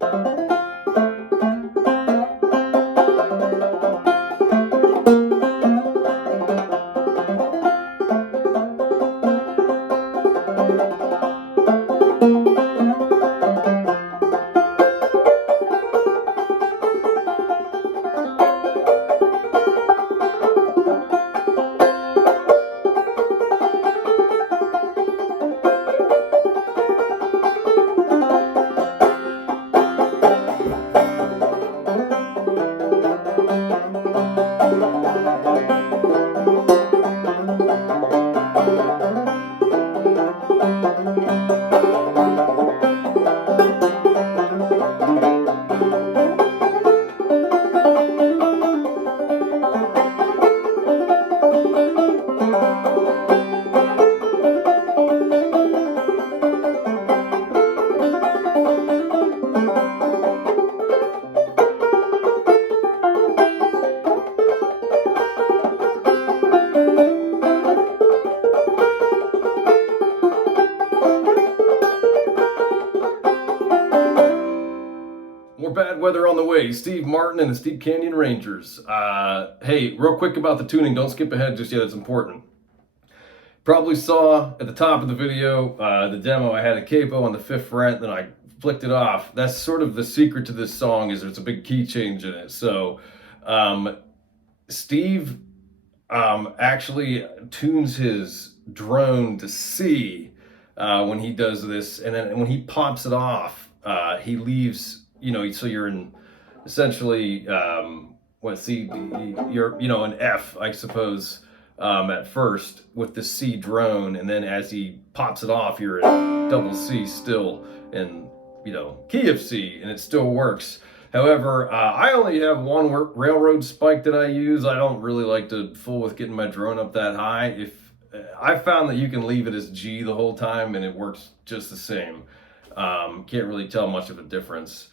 More bad weather on the way. Steve Martin and the Steep Canyon Rangers. Hey, real quick about the tuning. Don't skip ahead just yet. It's important. Probably saw at the top of the video, the demo, I had a capo on the 5th fret, then I flicked it off. That's sort of the secret to this song, is there's a big key change in it. So Steve actually tunes his drone to C when he does this, and then when he pops it off, he leaves, so you're in essentially C, D, you're an F, I suppose, at first with the C drone, and then as he pops it off, you're in double C still, and key of C, and it still works. However, I only have one railroad spike that I use. I don't really like to fool with getting my drone up that high. If I found that you can leave it as G the whole time and it works just the same. Can't really tell much of a difference.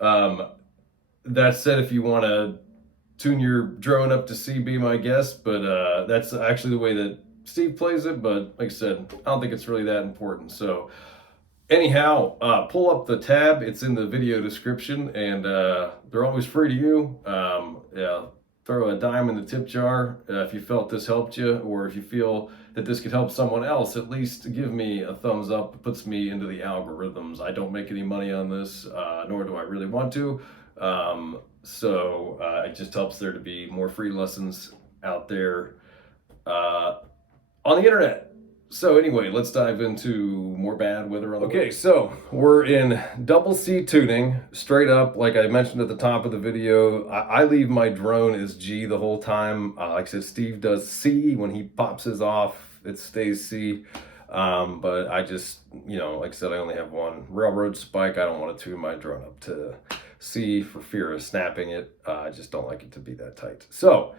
That said, if you want to tune your drone up to C, be my guest, but that's actually the way that Steve plays it. But like I said, I don't think it's really that important. So anyhow, pull up the tab. It's in the video description, and they're always free to you. Yeah, throw a dime in the tip jar if you felt this helped you, or if you feel that this could help someone else. At least give me a thumbs up. It puts me into the algorithms. I don't make any money on this, nor do I really want to. So it just helps there to be more free lessons out there on the internet. So anyway, let's dive into more bad weather on the way. So we're in double C tuning, straight up. Like I mentioned at the top of the video, I leave my drone as G the whole time. Like I said, Steve does C. When he pops his off, it stays C. But I just, like I said, I only have one railroad spike. I don't want to tune my drone up to C for fear of snapping it. I just don't like it to be that tight. So,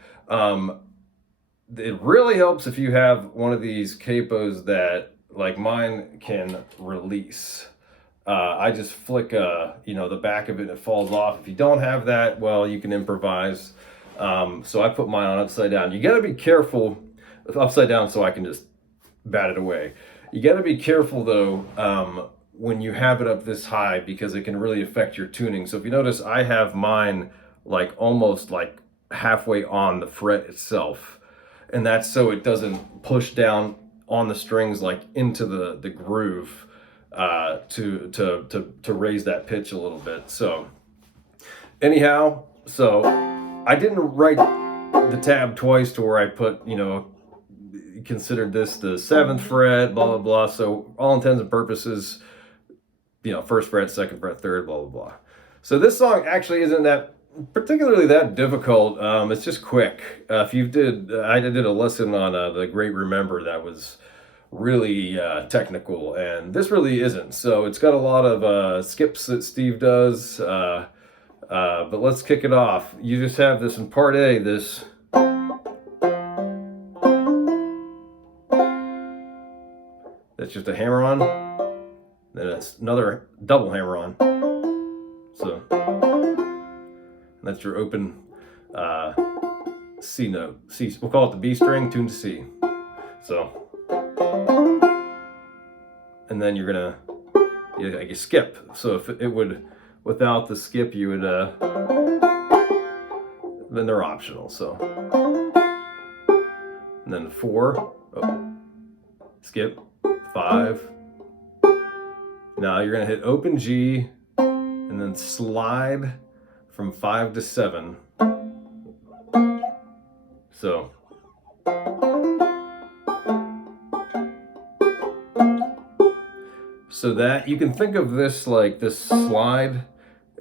it really helps if you have one of these capos that, like mine, can release. I just flick, the back of it and it falls off. If you don't have that, well, you can improvise. So I put mine on upside down. You got to be careful upside down so I can just bat it away. You got to be careful though when you have it up this high, because it can really affect your tuning. So if you notice, I have mine like almost like halfway on the fret itself. And that's so it doesn't push down on the strings like into the groove to raise that pitch a little bit. So anyhow, so I didn't write the tab twice to where I put, considered this the 7th fret, blah, blah, blah. So all intents and purposes, 1st fret, 2nd fret, 3rd, blah, blah, blah. So this song actually isn't that particularly that difficult. It's just quick. I did a lesson on the Great Remember that was really technical, and this really isn't. So it's got a lot of skips that Steve does, but let's kick it off. You just have this in part A, this that's just a hammer on, then it's another double hammer on. So that's your open C note. C, we'll call it the B string, tuned to C. So, and then you're gonna, you skip. So if it would without the skip, you would, then they're optional, so. And then 4, oh, skip, 5. Now you're gonna hit open G, and then slide from 5 to 7. So. So that, you can think of this like this slide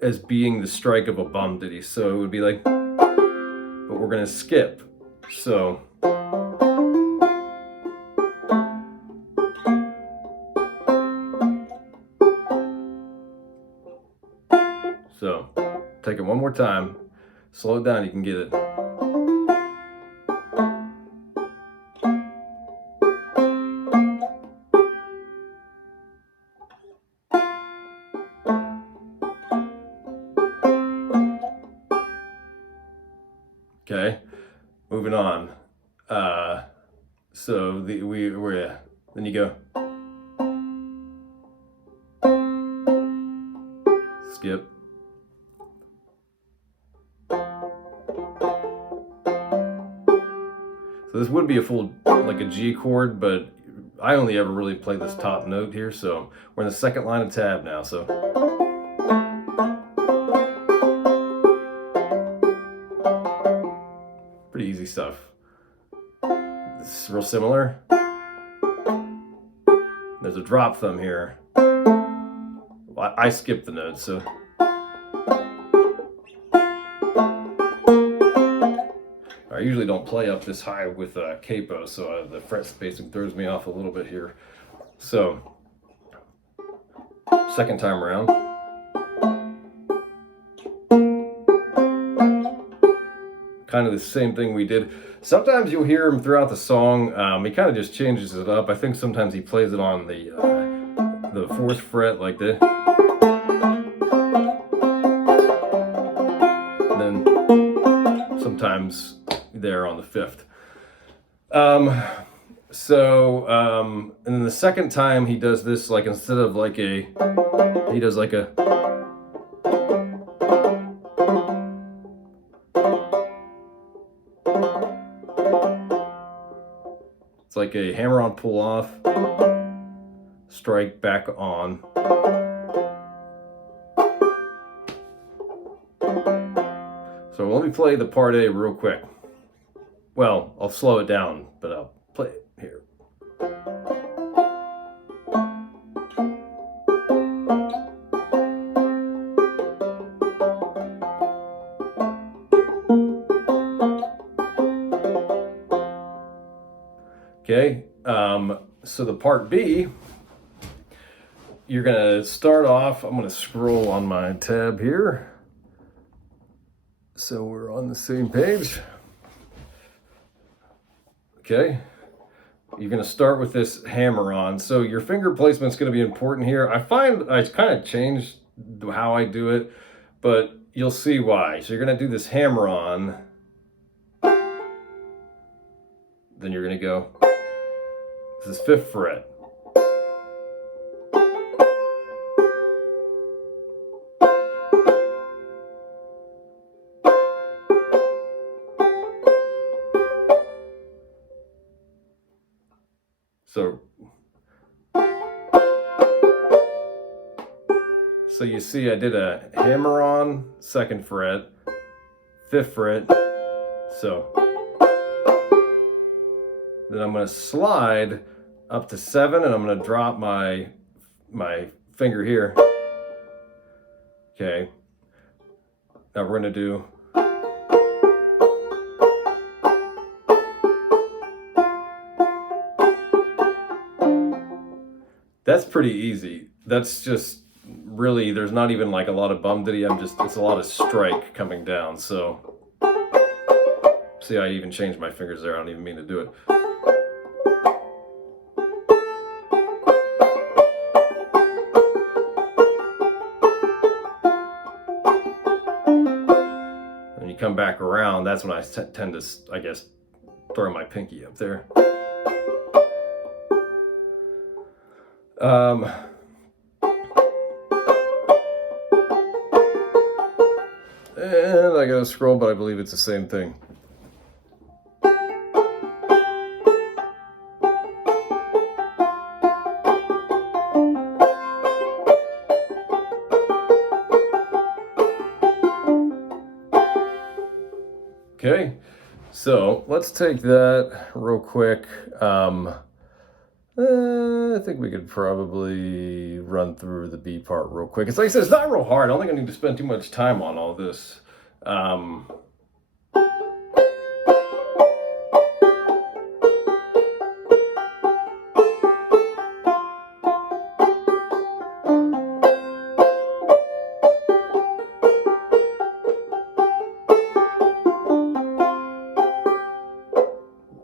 as being the strike of a bum ditty. So it would be like, but we're gonna skip. So. So, take it one more time, slow it down, you can get it. Okay, moving on. So then you go skip. So this would be a full, like a G chord, but I only ever really play this top note here, so we're in the second line of tab now, so. Pretty easy stuff. It's real similar. There's a drop thumb here. I skipped the notes, so. I usually don't play up this high with capo, so the fret spacing throws me off a little bit here. So, second time around. Kind of the same thing we did. Sometimes you'll hear him throughout the song. He kind of just changes it up. I think sometimes he plays it on the 4th fret like this. And then sometimes there on the 5th. And then the second time he does this, like instead of like he does like a. It's like a hammer on, pull off, strike back on. So let me play the part A real quick. Well, I'll slow it down, but I'll play it here. Okay, so the part B, you're gonna start off, I'm gonna scroll on my tab here, so we're on the same page. Okay, you're gonna start with this hammer on. So your finger placement's gonna be important here. I find I kind of changed how I do it, but you'll see why. So you're gonna do this hammer on, then you're gonna go, this is 5th fret. So you see I did a hammer on, 2nd fret, 5th fret, so. Then I'm gonna slide up to 7 and I'm gonna drop my finger here. Okay, now we're gonna do. That's pretty easy. That's just really, there's not even like a lot of bum ditty. It's a lot of strike coming down. So see, I even changed my fingers there. I don't even mean to do it. And you come back around, that's when I tend to, I guess, throw my pinky up there. And I gotta scroll, but I believe it's the same thing. Okay, so let's take that real quick. I think we could probably run through the B part real quick. It's like I said, it's not real hard. I don't think I need to spend too much time on all this.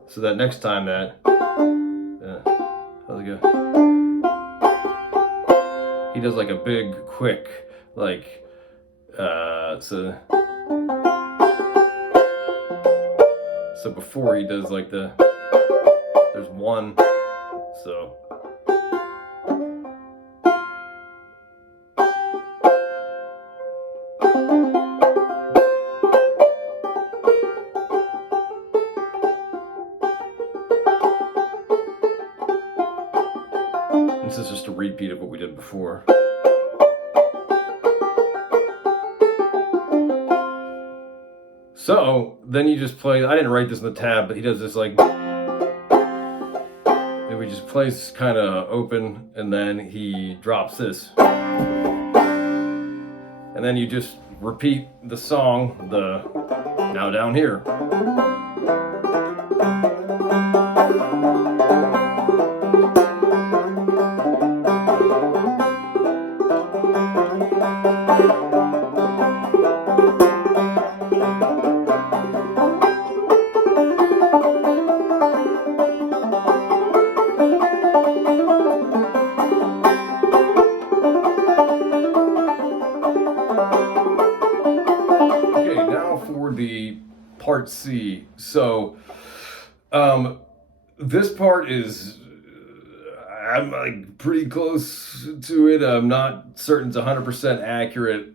So that next time that, how's it go? He does like a big, quick, like, so before he does like there's one, so. This is just a repeat of what we did before. So then you just play, I didn't write this in the tab, but he does this like, and we just plays kind of open, and then he drops this. And then you just repeat the song, the now down here. The part C. So this part is I'm like pretty close to it. I'm not certain it's 100% accurate.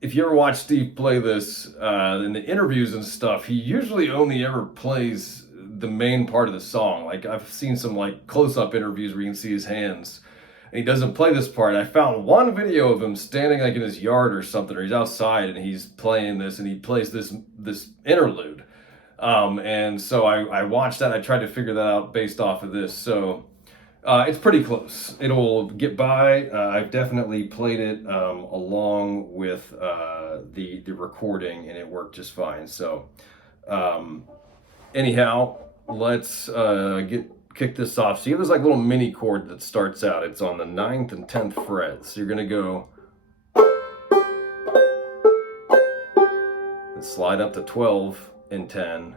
If you ever watch Steve play this in the interviews and stuff, he usually only ever plays the main part of the song. Like I've seen some like close-up interviews where you can see his hands. And he doesn't play this part. I found one video of him standing like in his yard or something, or he's outside and he's playing this, and he plays this interlude. And so I watched that. I tried to figure that out based off of this. So it's pretty close. It'll get by. I've definitely played it along with the recording, and it worked just fine. So anyhow, let's kick this off. See, there's like a little mini chord that starts out. It's on the 9th and 10th fret. So you're gonna go and slide up to 12 and 10,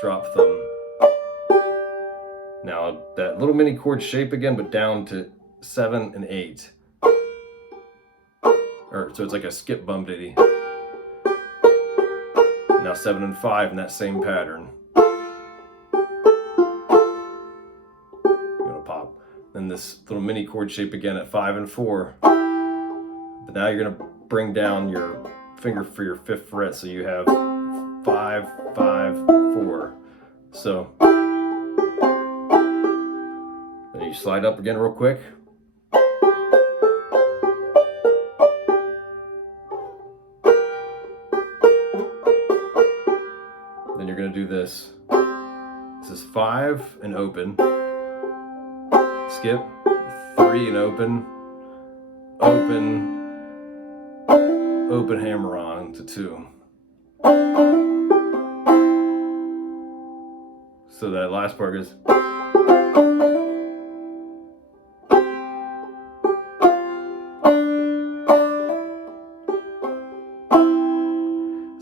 drop thumb. Now that little mini chord shape again, but down to 7 and 8. So it's like a skip bum ditty. Now 7 and 5 in that same pattern. Then this little mini chord shape again at 5 and 4. But now you're gonna bring down your finger for your 5th fret, so you have 5, 5, 4. So then you slide up again real quick. Then you're gonna do this. This is 5 and open. Skip, 3 and open, open hammer on to 2. So that last part goes.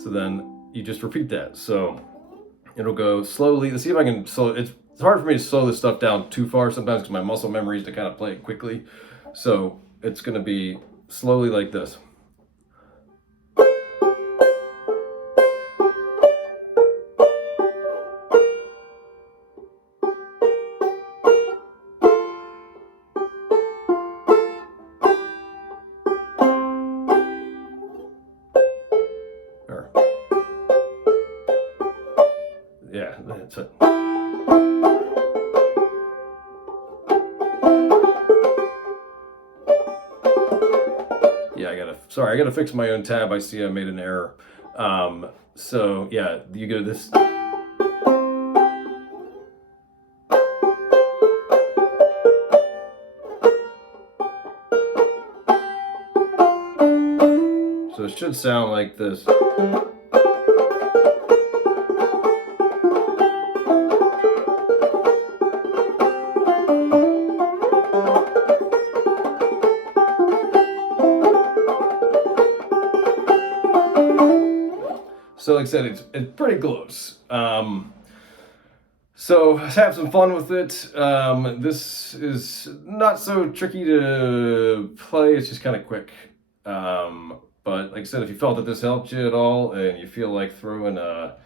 So then you just repeat that. So it'll go slowly. Let's see if I can slow it. It's hard for me to slow this stuff down too far sometimes because my muscle memory is to kind of play it quickly. So it's going to be slowly like this. Yeah, that's it. Yeah, sorry, I gotta fix my own tab. I see I made an error. So yeah, you go this. So it should sound like this. So like I said, it's pretty close. So have some fun with it. This is not so tricky to play. It's just kind of quick. But like I said, if you felt that this helped you at all, and you feel like throwing a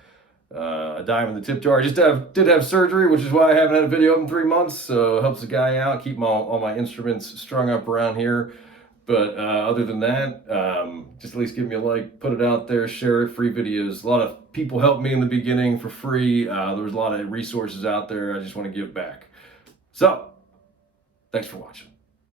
dime in the tip jar, I just did have surgery, which is why I haven't had a video up in 3 months. So it helps the guy out, keep all my instruments strung up around here. But other than that, just at least give me a like, put it out there, share it, free videos. A lot of people helped me in the beginning for free. There was a lot of resources out there. I just want to give back. So, thanks for watching.